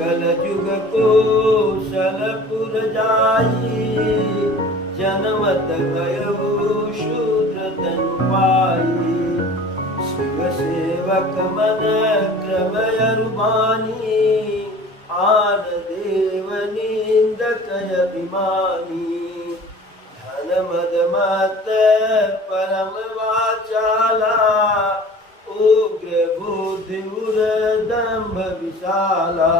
कल जुग को सलपुर जाई, जनमत भयउ शूद्र तन पाई। शिव सेवक मन क्रम अरुमानी, आन देव निंदक अभिमानी। धन मद मत परम वाचाला, उग्र बुद्धि उर दंभ विशाला।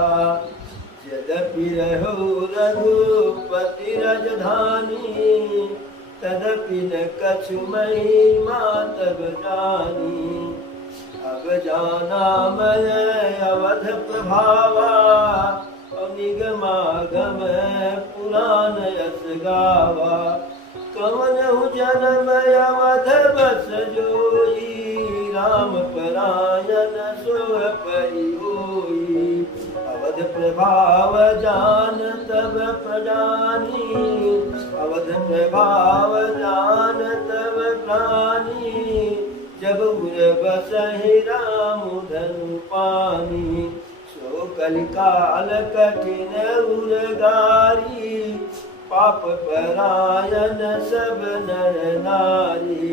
यद्यपि रहो रघुपति राजधानी, तदपि न कछु महिमा तब जानी। अब जाना मैं अवध प्रभावा, निगमागम पुराण यस गावा। कवनहु जन्म अवध बस जोई, राम परायण सो परि होई। अवध प्रभाव जान तब प्रजानी, अवध प्रभाव जान तब प्राणी। जब उर बसहि राम धनु पानी, सो कलिकाल कठिन उरगारी। पाप परायण सब नर नारी,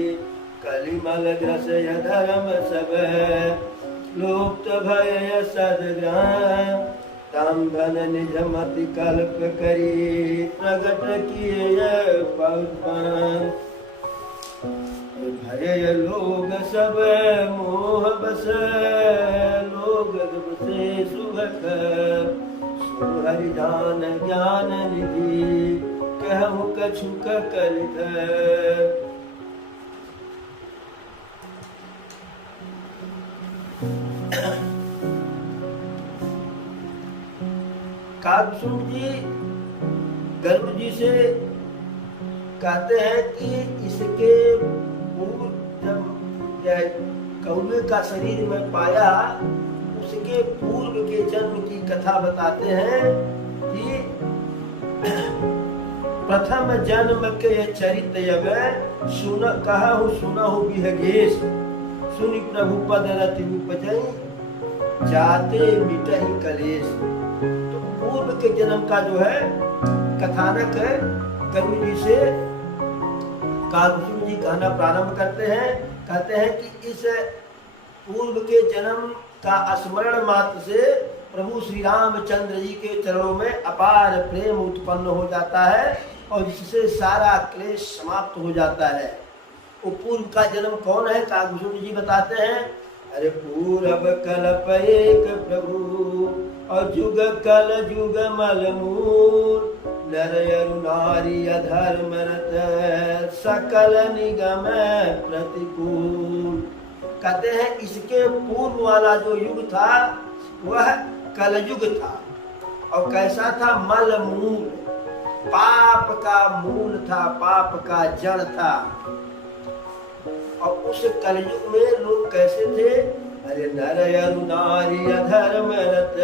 कलिमल ग्रसय धर्म सब लुप्त भय सदग्रह। ताम धन निज मति कल्प करी, प्रगट किए पवन। भय लोग सब मोह बस, लोग बसे सुभग। हरि जान ज्ञान निधि, कहु कछु करित। कागभूषण जी गर्भ जी से कहते हैं कि इसके पूर्व जब कौवे का शरीर में पाया, उसके पूर्व के जन्म की कथा बताते हैं कि प्रथम जन्म के चरित्र सुन कहु सुनहु विहगेश। सुनि प्रभु पद रति उपजई, जाते मिटहि कलेश। तो पूर्व के जन्म का जो है कथानक गर्भ जी से कागभूषण जी कहना प्रारंभ करते हैं। कहते हैं कि इस पूर्व के जन्म का स्मरण मात्र से प्रभु श्री रामचंद्र जी के चरणों में अपार प्रेम उत्पन्न हो जाता है, और जिससे सारा क्लेश समाप्त हो जाता है। वो पूर्व का जन्म कौन है? कागभूषण जी बताते हैं, अरे पूरब कल्प एक प्रभु, और जुग कल जुग मल मूल। नर अरु नारी अधर्म रत, सकल निगम प्रतिकूल। कहते हैं इसके पूर्व वाला जो युग था वह कलयुग था, और कैसा था? मल मूल, पाप का मूल था, पाप का जड़ था। और उस कलयुग में लोग कैसे थे? अरे नर अरु नारी अधर्म रत,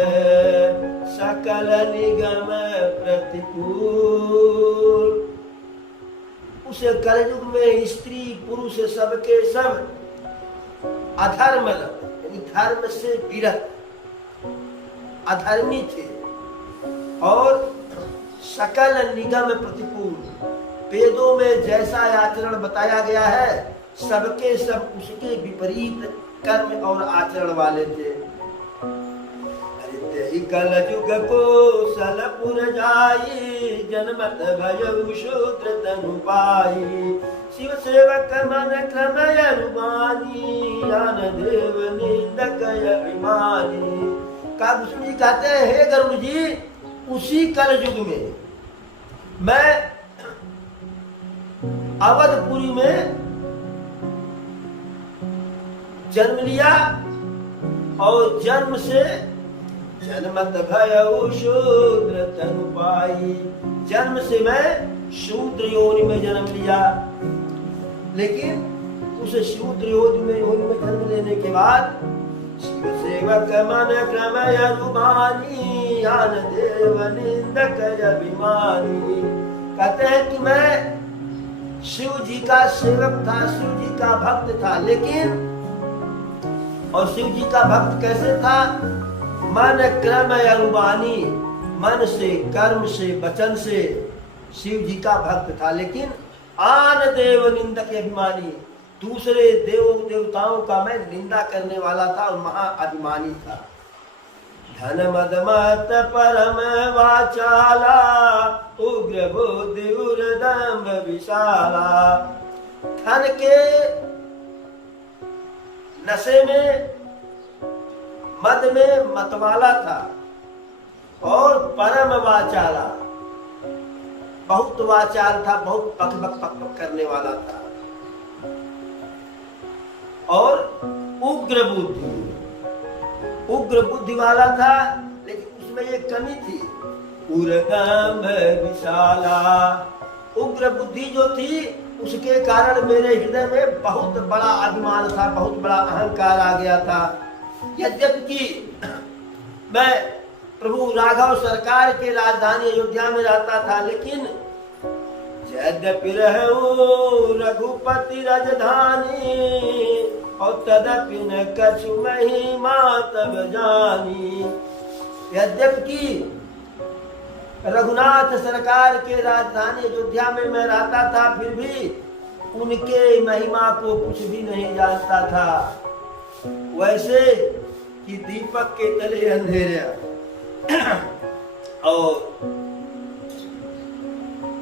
सकल निगम प्रतिकूल। उस कलयुग में स्त्री पुरुष सबके सब अधर्म, यानी धर्म से विरत अधर्मी थे, और सकल निगम प्रतिकूल। वेदों में जैसा आचरण बताया गया है, सबके सब उसके विपरीत कर्म और आचरण वाले थे। अरे कल जुग को सलपुर जाई, जनमत भयउ शूद्र तनु पाई। शिव सेवक मन क्रम अरुमानी, आन देव निंदक अभिमानी। कागभूषण जी कहते हैं, हे गरुड़ जी, उसी कल युग में मैं अवधपुरी में जन्म लिया, और जन्म से जन्मत भयउ शूद्र तनु पाई। जन्म से मैं शूद्र योनि में जन्म लिया, लेकिन उस शूद्र योनि में जन्म लेने के बाद शिव सेवक मन क्रम अरुमानी, आन देव निंदक अभिमानी। कहते हैं कि मैं शिव जी का सेवक था, शिव जी का भक्त था, लेकिन और शिव जी का भक्त कैसे था? मन क्रम अनुबानी, मन से, कर्म से, वचन से शिव जी का भक्त था, लेकिन आन देव निंदक अभिमानी, दूसरे देवताओं का मैं निंदा करने वाला था और महा अभिमानी था। धन मद मत परम वाचाला, उग्र बुद्धि उर्दम्भ विशाला। धन के नशे में, मद में मतवाला था और परम वाचाला, बहुत वाचाल था, बहुत पक पक पक पक करने वाला था, और उग्र बुद्धि वाला था, लेकिन उसमें एक कमी थी, उर्दम्भ विशाला। उग्र बुद्धि जो थी उसके कारण मेरे हृदय में बहुत बड़ा अभिमान था, बहुत बड़ा अहंकार आ गया था। यद्यपि मैं प्रभु राघव सरकार के राजधानी अयोध्या में रहता था, लेकिन यद्यपि रहूं रघुपति राजधानी, और तदपि न कछु महिमा तब जानी। यद्यपि रघुनाथ सरकार के राजधानी अयोध्या में मैं रहता था, फिर भी उनके महिमा को कुछ भी नहीं जानता था। वैसे कि दीपक के तले अंधेरा। और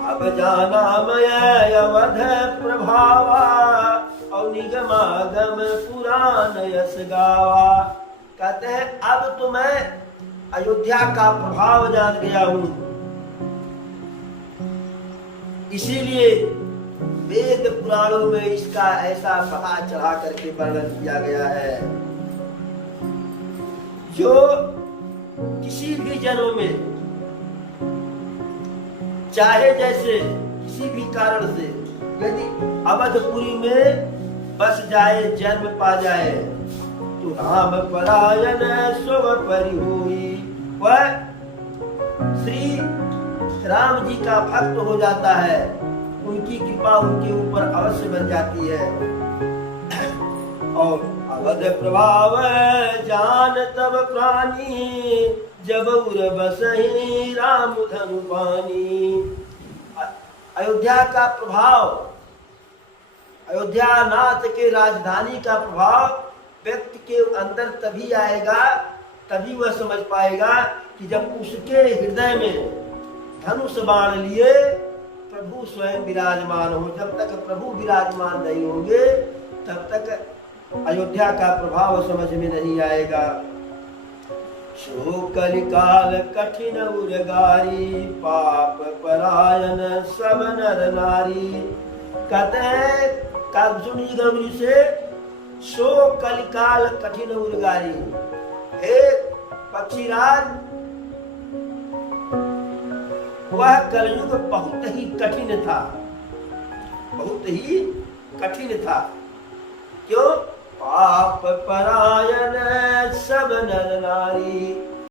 अब जाना मैं अवध प्रभावा, और निगमागम पुराण यश गावा। कहते हैं अब तो मैं अयोध्या का प्रभाव जान गया हूं, इसीलिए वेद पुराणों में इसका ऐसा बढ़ा चढ़ा करके वर्णन किया गया है। जो किसी भी जन्म में, चाहे जैसे किसी भी कारण से यदि अवधपुरी में बस जाए, जन्म पा जाए, तो राम परायण स्व परि होई, वह श्री राम जी का भक्त हो जाता है, उनकी कृपा उनके ऊपर अवश्य बन जाती है। और अवध प्रभाव जान तब प्राणी, जब उर बसहि राम धनु पानी। अयोध्या का प्रभाव, अयोध्या नाथ के राजधानी का प्रभाव व्यक्ति के अंदर तभी आएगा, तभी वह समझ पाएगा कि जब उसके हृदय में धनुष बाण लिए प्रभु स्वयं विराजमान हो। जब तक प्रभु विराजमान नहीं होंगे तब तक अयोध्या का प्रभाव समझ में नहीं आएगा। शो कलिकाल कठिन उर्गारी, पाप परायण सब नर नारी। कहते हैं कागजुनी से, शो कलिकाल कठिन उर्गारी, हे पक्षीराज, वह कलयुग बहुत ही कठिन था, बहुत ही कठिन था। क्यों? पाप परायण सब नर नारी।